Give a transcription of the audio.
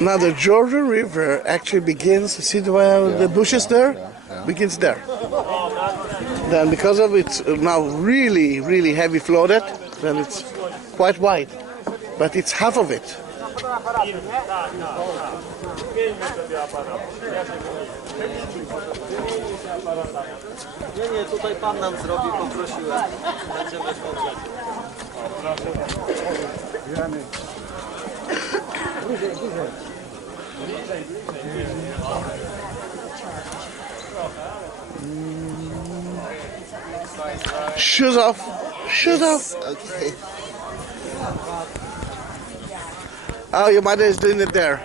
Now the Jordan River actually begins, see the bushes there? Begins there. Then because of it's now really heavy flooded, then it's quite wide. But it's half of it. Nie, tutaj pan nam zrobi, poprosiłem. Będziemy wchodzić. Shoes off. Shoes off. Okay. Oh, your mother is doing it there.